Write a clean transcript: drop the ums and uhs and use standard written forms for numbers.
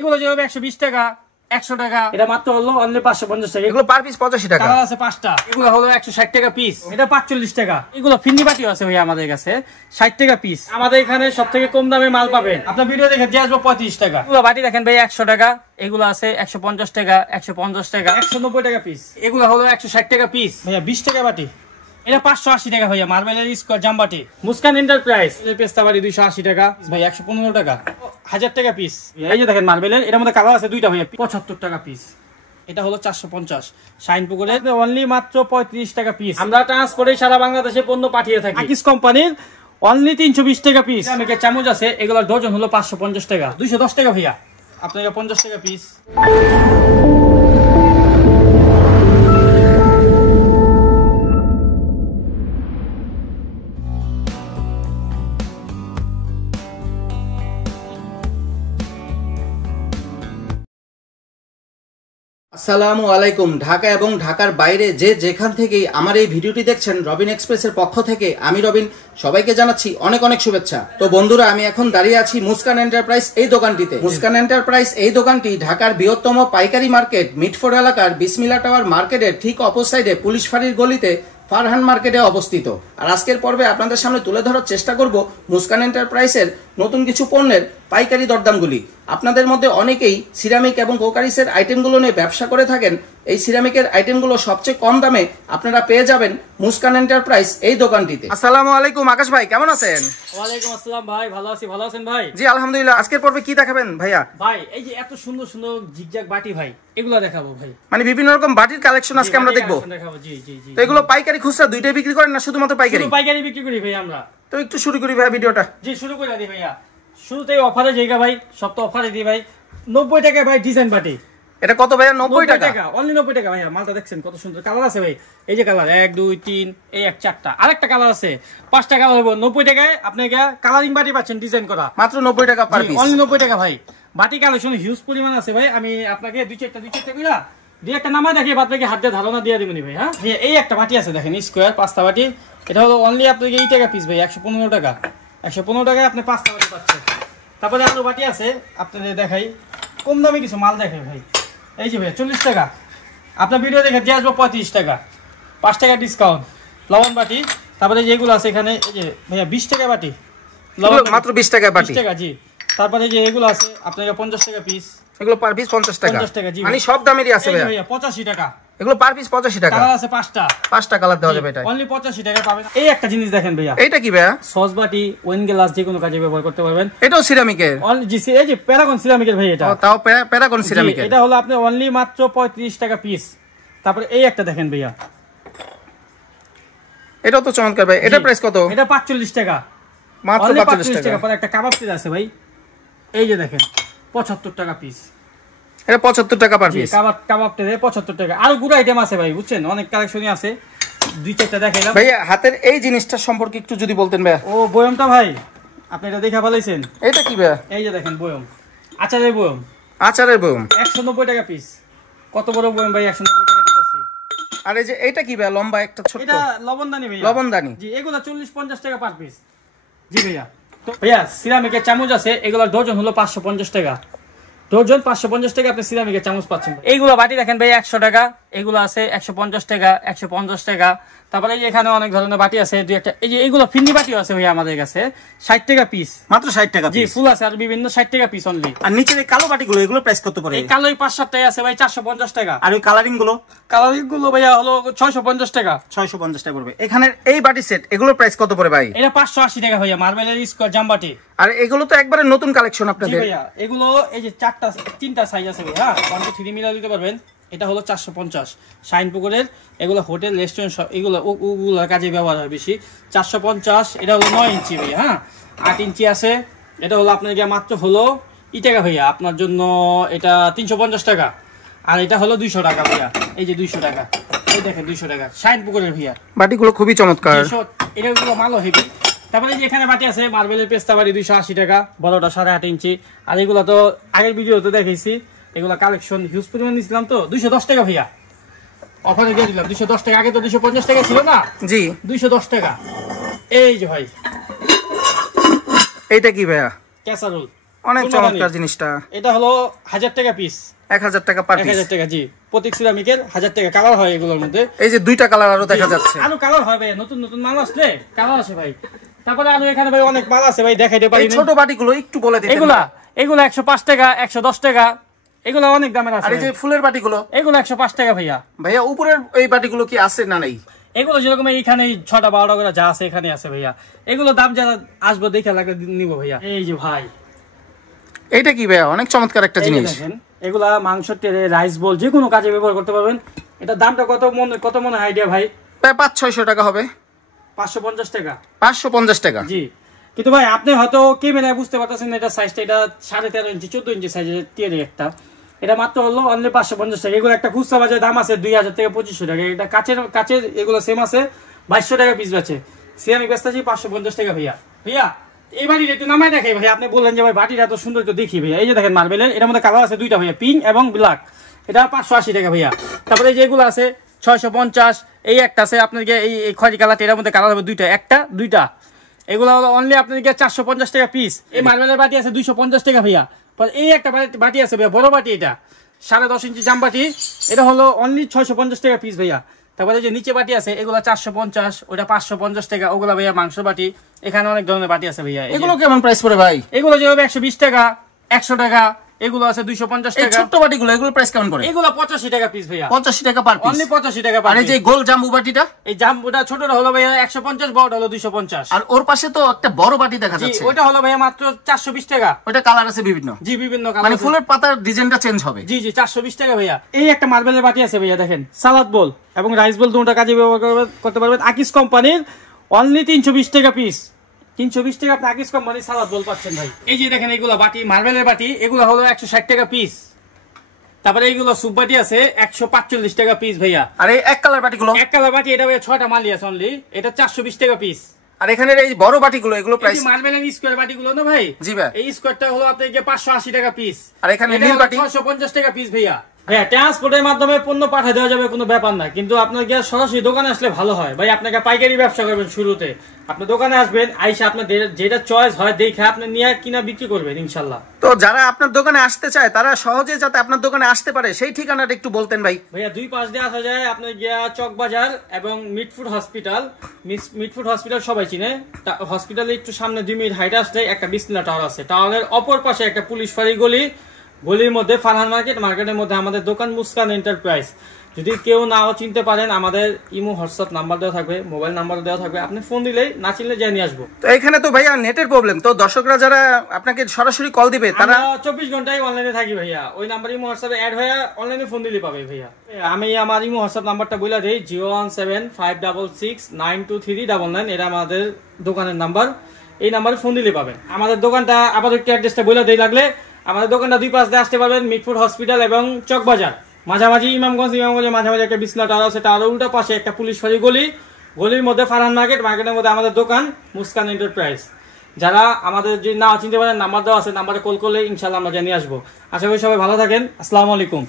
এগুলো যেভাবে 120 টাকা 100 টাকা, এটা মাত্র হলো অনলি 550 টাকা। এগুলো পার পিস 85 টাকা। কালার আছে 5টা, এগুলো হলো 160 টাকা পিস, এটা 45 টাকা। এগুলো ফিন্নি বাটিও আছে ভাই আমাদের কাছে 60 টাকা পিস। আমাদের এখানে সবথেকে কম দামে মাল পাবেন, আপনার ভিডিও দেখে দিয়ে আসবো 35 টাকা। এগুলো বাটি দেখেন ভাই 100 টাকা, এগুলো আছে 150 টাকা 150 টাকা 190 টাকা পিস। এগুলো হলো 160 টাকা পিস ভাইয়া, 20 টাকা বাটি। এটা 580 টাকা ভাইয়া, মার্বেলের স্কোয়ার জামবাটি। মুস্কান এন্টারপ্রাইজ পেস্তা বাটি 280 টাকা ভাই, 115 টাকা 1000 টাকা পিস। এই যে দেখেন মার্বেলের, এর মধ্যে কালার আছে দুইটা ভাইয়া, 75 টাকা পিস। এটা হলো 450। শাইন পুকুরের অনলি মাত্র 35 টাকা পিস। আমরা ট্রান্সপোর্টে সারা বাংলাদেশে পণ্য পাঠিয়ে থাকি। আকিস কোম্পানির অনলি 320 টাকা পিস। সিরামিকের চামচ আছে, এগুলোর ডজন হলো 550 টাকা, 210 টাকা ভাইয়া, আপনাকে 50 টাকা পিস। আসসালামু আলাইকুম। ঢাকা এবং ঢাকার বাইরে যে যেখান থেকেই আমার এই ভিডিওটি দেখছেন, রবিন এক্সপ্রেসের পক্ষ থেকে আমি রবিন সবাইকে জানাচ্ছি অনেক অনেক শুভেচ্ছা। তো বন্ধুরা, আমি এখন দাঁড়িয়ে আছি মুস্কান এন্টারপ্রাইজ এই দোকানটিতে। মুস্কান এন্টারপ্রাইজ এই দোকানটি ঢাকার বৃহত্তম পাইকারি মার্কেট মিটফোর্ড এলাকার বিসমিল্লাহ টাওয়ার মার্কেটের ঠিক অপর সাইডে পুলিশ ফাঁড়ির গলিতে ফারহান মার্কেটে অবস্থিত। আর আজকের পর্বে আপনাদের সামনে তুলে ধরার চেষ্টা করব মুস্কান এন্টারপ্রাইজের নতুন কিছু পণ্যের পাইকারি দরদামগুলি। আপনাদের মধ্যে অনেকেই সিরামিক এবং কোকারিসের আইটেমগুলো নিয়ে ব্যবসা করে থাকেন। এই সিরামিকের আইটেমগুলো সবচেয়ে কম দামে আপনারা পেয়ে যাবেন মুস্কান এন্টারপ্রাইজ এই দোকানটিতে। আসসালামু আলাইকুম আকাশ ভাই, কেমন আছেন? ওয়ালাইকুম আসসালাম ভাই, ভালো আছি, ভালো আছেন ভাই? জি আলহামদুলিল্লাহ। আজকের পর্বে কি দেখাবেন ভাইয়া? ভাই এই যে এত সুন্দর সুন্দর জিগজ্যাগ বাটি ভাই, এগুলো দেখাবো ভাই। মানে বিভিন্ন রকম বাটির কালেকশন আজকে আমরা দেখবো। জি জি জি। তো এগুলো পাইকারি খুচরা দুইটাই বিক্রি করেন না শুধুমাত্র পাইকারি? শুধু পাইকারি বিক্রি করি ভাই আমরা। তো একটু শুরু করি ভাই ভিডিওটা। জি শুরু করে দিই ভাইয়া। শুরুতেই অফারে জায়গা ভাই, সব তো অফারে দিই ভাই। 90 টাকায় ভাই ডিজাইন বাটি। এটা কত ভাইয়া? 90 টাকা, অনলি 90 টাকা ভাইয়া। মালটা দেখছেন কত সুন্দর কালার আছে ভাই। এই যে কালার 1 2 3 এই 1 4টা, আরেকটা কালার আছে 5টা কালার হবে। 90 টাকায় আপনাকে কালারিং বাটি পাচ্ছেন ডিজাইন করা, মাত্র 90 টাকা পার পিস, অনলি 90 টাকা ভাই। বাটি কালেকশন হিউজ পরিমাণ আছে ভাই। আমি আপনাকে দুই চারটা কইরা দুই একটা নামা দেখিয়ে বাদ বাকি হাত দিয়ে ধারণা দিয়ে দিবেন ভাই। হ্যাঁ এই একটা বাটি আছে দেখেন, স্কোয়ার 5টা বাটি। এটা হলো অনলি আপনাকে এই টাকা পিস ভাই, 115 টাকা। 115 টাকায় আপনি 5টা বাটি পাচ্ছেন। তারপরে আরো বাটি আছে আপনাদের দেখাই, কম দামে কিছু মাল দেখাই ভাই। এই যে ভাইয়া 40 টাকা, আপনার ভিডিও দেখে দিয়ে আসবো 35 টাকা, 5 টাকা ডিসকাউন্ট। লবণ বাটি। তারপরে যেগুলো আছে এখানে, এই যে ভাইয়া 20 টাকা বাটি, লবণ মাত্র 20 টাকা বাটি, 20 টাকা জি। তারপরে যে এগুলো আছে আপনাকে 50 টাকা পিস, এগুলো পার পিস 50 টাকা। 50 টাকা জি, মানে সব দামেরই আছে ভাইয়া। 85 টাকা, এগুলো পার পিস 85 টাকা। কালার আছে 5টা কালার দেওয়া যাবে এটা, অনলি 85 টাকা পাবেন। এই একটা জিনিস দেখেন ভাইয়া, এইটা কি ভাইয়া? সস বাটি, ওয়েন গ্লাস, যে কোনো কাজে ব্যবহার করতে পারবেন। এটাও সিরামিকের? অনলি জি, এই যে প্যারাগন সিরামিকের ভাই। এটা তাও প্যারাগন সিরামিকের। এটা হলো আপনি অনলি মাত্র 35 টাকা পিস। তারপরে এই একটা দেখেন ভাইয়া, এটাও তো চমৎকার ভাই। এটা প্রাইস কত? এটা 45 টাকা, মাত্র 45 টাকা। পরে একটা কাবাব প্লেট আছে ভাই, এই যে দেখেন 75 টাকা পিস। এটা 75 টাকা পার পিস। কাবাব প্লেট 75 টাকা। আর গুড় আইটেম আছে ভাই, বুঝছেন, অনেক কালেকশনই আছে। দুই চারটা দেখাইলাম ভাইয়া। হাতের এই জিনিসটা সম্পর্কে একটু যদি বলতেন ভাইয়া। ও বয়মটা ভাই আপনি এটা দেখা ফেলাইছেন। এটা কি ভাইয়া? এই যে দেখেন বয়ম, আচারের বয়ম, আচারের বয়ম, 190 টাকা পিস। কত বড় বয়ম ভাই, 190 টাকা দিতেছি। আর এই যে এটা কি ভাইয়া? লম্বা একটা ছোট, এটা লবণদানি ভাই, লবণদানি জি। এগুলা 40-50 টাকা পার পিস জি ভাইয়া। তো ভাইয়া সিরামিকের চামচ আছে, এগুলোর ডজন হলো 550 টাকা, ডজন 550 টাকা আপনি সিরামিকের চামচ পাচ্ছেন। এইগুলো বাটি দেখেন ভাই 100 টাকা, এগুলো আছে 150 টাকা 150 টাকা। তারপরে এই যে এখানে অনেক ধরনের বাটি আছে, দুই একটা। এই যে এগুলো ফিন্নি বাটিও আছে ভাই আমাদের কাছে, 60 টাকা পিস, মাত্র 60 টাকা জি। ফুল আছে আর বিভিন্ন 60 টাকা পিস অনলি। আর নিচের এই কালো বাটিগুলো, এগুলো প্রাইস কত পড়ে? এই কালো 5-7 টাকা আছে ভাই, 450 টাকা। আর ওই কালারিং গুলো? কালারিং গুলো ভাইয়া হলো 650 টাকা, 650 টাকা পড়বে। এখানের এই বাটি সেট, এগুলোর প্রাইস কত পড়ে ভাই? এটা 580 টাকা ভাইয়া, মার্বেলের স্কোয়ার জামবাটি। আর এগুলো তো একবারে নতুন কালেকশন আপনাদের ভাইয়া। এগুলো এই যে 3টা সাইজ আছে ভাইয়া, 1 2 3 মিলা দিতে পারবেন। এটা হলো 450 শাইন পুকুরের, এগুলো হোটেল রেস্টুরেন্ট এগুলো ওগুলোর কাজে ব্যবহার হয় বেশি। 450। এটা হলো 9 ইঞ্চি ভাইয়া, হ্যাঁ 8 ইঞ্চি আছে। এটা হলো আপনার মাত্র হলো টাকা ভাইয়া, আপনার জন্য এটা 350 টাকা। আর এটা হলো 200 টাকা ভাইয়া, এই যে 200 টাকা, এই দেখেন 200 টাকা শাইন পুকুরের ভাইয়া। বাটিগুলো খুবই চমৎকার, এটাগুলো মালও হেভি। তারপরে যে এখানে বাটি আছে মার্বেলের পেস্তা বাটি 280 টাকা, বড়টা 8.5 ইঞ্চি। আর এগুলো তো আগের ভিডিওতে দেখাইছি, এগুলো কালেকশন হিউজ পরিমাণ নিয়েছিলাম তো। 210 টাকা ভাইয়া, অফারে দিয়ে দিলাম 210 টাকা। আগে তো 250 টাকা ছিল না জি, 210 টাকা। এই যে ভাই এইটা কি ভাইয়া? ক্যাসারোল, অনেক চমৎকার জিনিসটা। এটা হলো 1000 টাকা পিস। 1000 টাকা পার পিস। 1000 টাকা, জি। প্রত্যেক সিরামিকের 1000 টাকা। কালার হয় এগুলোর মধ্যে। এই যে দুইটা কালার আরো দেখা যাচ্ছে। আরো কালার হবে, নতুন নতুন মাল আসলে কালার আছে ভাই। তারপরে আরো এখানে ভাই অনেক মাল আছে ভাই, দেখাইতে পারি। এই ছোট বাটিগুলো একটু বলে দিন। এগুলা 105 টাকা, 110 টাকা, এগুলো অনেক দামের আছে। আর এই যে ফুলের বাটিগুলো, এগুলো 105 টাকা ভাইয়া। ভাইয়া উপরের এই বাটিগুলো কি আছে না নেই? এগুলো যেরকম এইখানে 6টা 12টা করে যা আছে এখানে আছে ভাইয়া। এগুলো দাম যারা আসবো দেখে লাগলে নিব ভাইয়া। এই যে ভাই, এইটা কি ভাইয়া? অনেক চমৎকার একটা জিনিস। এগুলা মাংস টেরে, রাইস বল, যে কোনো কাজে ব্যবহার করতে পারবেন। এটা দামটা কত মনে আইডিয়া ভাই? প্রায় 500-600 টাকা হবে। 550 টাকা। 550 টাকা, জি। কিন্তু ভাই আপনি হয়তো ক্যামেরায় বুঝতে পারতেছেন এটা সাইজটা, এটা 13.5 ইঞ্চি 14 ইঞ্চি সাইজের টিয়ারে একটা। এটা মাত্র হলো অনলি 550 টাকা। এগুলো একটা খুচরা বাজারে দাম আছে 2000 থেকে 2500 টাকা। এটা কাচের এগুলো সেম আছে 2200 টাকা পিস বেচে। সিরামিক বেচতেছি 550 টাকা ভাইয়া। ভাইয়া এই বাটিটা একটু নামাই দেখাই ভাই। আপনি বললেন যে ভাই বাটিটা এত সুন্দর, তো দেখি ভাইয়া। এই যে দেখেন মার্বেলের, এটার মধ্যে কালার আছে দুইটা ভাইয়া, পিঙ্ক এবং ব্ল্যাক। এটা 580 টাকা ভাইয়া। তারপরে এই যে এগুলো আছে 650। এই একটা আছে আপনাকে এই খয়েরি কালার, এটার মধ্যে কালার হবে দুইটা। এগুলো হলো অনলি আপনাদেরকে 450 টাকা পিস। এই মার্বেলের বাটি আছে 250 টাকা ভাইয়া। এই একটা বাটি আছে ভাইয়া, বড় বাটি, এটা 10.5 ইঞ্চি জাম বাটি। এটা হলো অনলি 650 টাকা পিস ভাইয়া। তারপরে যে নিচে বাটি আছে এগুলো 450, ওটা 550 টাকা। ওগুলা ভাইয়া মাংস বাটি। এখানে অনেক ধরনের বাটি আছে ভাইয়া। এগুলো কেমন প্রাইস পড়ে ভাই? এগুলো যে 120 টাকা, 100 টাকা, এগুলো আছে 250 টাকা। ছোট বাটিগুলো এগুলো প্রাইস কেমন পড়ে? এগুলো 85 টাকা পিস ভাইয়া। 85 টাকা পার পিস। অনলি 85 টাকা পার। আর এই যে গোল জাম্বু বাটিটা, এই জাম্বুটা ছোটটা হলো ভাইয়া 150, বড়টা হলো 250। আর ওর পাশে তো একটা বড় বাটি দেখা যাচ্ছে, ওটা হলো ভাইয়া মাত্র 420 টাকা। ওটা কালার আছে বিভিন্ন। জি, বিভিন্ন কালার। মানে ফুলের পাতার ডিজাইনটা চেঞ্জ হবে। জি 420 টাকা ভাইয়া। এই একটা মার্বেলের বাটি আছে ভাইয়া, দেখেন সালাদ বোল এবং রাইস বোল দুটো কাজে ব্যবহার করতে পারবেন। আকিস কোম্পানির অনলি 320 টাকা পিস। 320 টাকা আপনি আকিস কোম্পানির সালাদ বোল পাচ্ছেন ভাই। এই যে দেখেন এগুলো বাটি, মার্বেলের বাটি, এগুলো হলো 160 টাকা পিস। তারপরে এইগুলো সুপ বাটি আছে 145 টাকা পিস ভাইয়া। আর এই এক কালার বাটিগুলো, এক কালার বাটি, এটা ভাইয়া 6টা মালই আছে অনলি, এটা 420 টাকা পিস। আর এখানে এই বড় বাটিগুলো, এগুলো প্রাইস? মার্বেলের স্কয়ার বাটিগুলো না ভাই? জি ভাই। এই স্কয়ারটা হলো আপনাকে 580 টাকা পিস। আর এখানে নীল বাটি 650 টাকা পিস ভাইয়া। হ্যাঁ, ট্রান্সপোর্টের মাধ্যমে পণ্য পাঠিয়ে দেওয়া যাবে, কোনো ব্যাপার না। কিন্তু আপনার গিয়ে সরাসরি দোকানে আসলে ভালো হয় ভাই। আপনাকে পাইকারি ব্যবসা করবেন শুরুতে, আপনার দোকানে আসবেন, আইসা আপনার যেটা চয়েস হয় দেখে আপনি নিয়ে কিনা বিক্রি করবেন ইনশাল্লাহ। তো যারা আপনার দোকানে আসতে চায় তারা সহজে যাতে আপনার দোকানে আসতে পারে সেই ঠিকানাটা একটু বলতেন ভাই। ভাইয়া 2 পাশ দিয়ে আসা যায়। আপনার গিয়া চক বাজার এবং মিটফুড হসপিটাল। মিটফুড হসপিটাল সবাই চিনে। হসপিটালে একটু সামনে 2 মিনিট হাইটে আসলে একটা বিসমিল্লাহ টাওয়ার আছে। টাওয়ারের অপর পাশে একটা পুলিশ ফাঁড়ি গলির মধ্যে ফারহান মার্কেটের মধ্যে আমাদের দোকান মুস্কান এন্টারপ্রাইজ। যদি কেউ নাও চিনতে পারেন, আমাদের ইমো হোয়াটসঅ্যাপ নাম্বার দেওয়া থাকবে, মোবাইল নাম্বার দেওয়া থাকবে, আপনি ফোন দিলেই, না চিনলে যাই নিয়ে আসবো। তো এখানে তো ভাইয়া নেটের প্রবলেম, তো দর্শকরা যারা আপনাকে সরাসরি কল দিবে তারা 24 ঘন্টায় অনলাইনে থাকি ভাইয়া। ওই নাম্বার ইমো হোয়াটসঅ্যাপে অ্যাড হয়ে অনলাইনে ফোন দিলে পাবে ভাইয়া। আমি আমার ইমো হোয়াটসঅ্যাপ নাম্বারটা বলে দিই, 01756692399। এটা আমাদের দোকানের নাম্বার। এই নাম্বারে ফোন দিলে পাবেন। আমাদের দোকানটা আবার একটু অ্যাড্রেসটা বলে দিই লাগলে। আমাদের দোকানটা 2 পাশ দিয়ে আসতে পারবেন, মিটফুড হসপিটাল এবং চক বাজার মাঝামাঝি, ইমামগঞ্জের মাঝামাঝি একটা বিসমিল্লাহ টাওয়ার আছে। টাওয়ারের উল্টা পাশে একটা পুলিশ ফাঁড়ি গলির মধ্যে ফারহান মার্কেটের মধ্যে আমাদের দোকান মুস্কান এন্টারপ্রাইজ। যারা আমাদের যদি না চিনতে পারেন, নাম্বার দেওয়া আছে, নাম্বারে কল করলে ইনশাল্লাহ আমরা জানিয়ে আসবো। আশা করি সবাই ভালো থাকেন। আসসালামু আলাইকুম।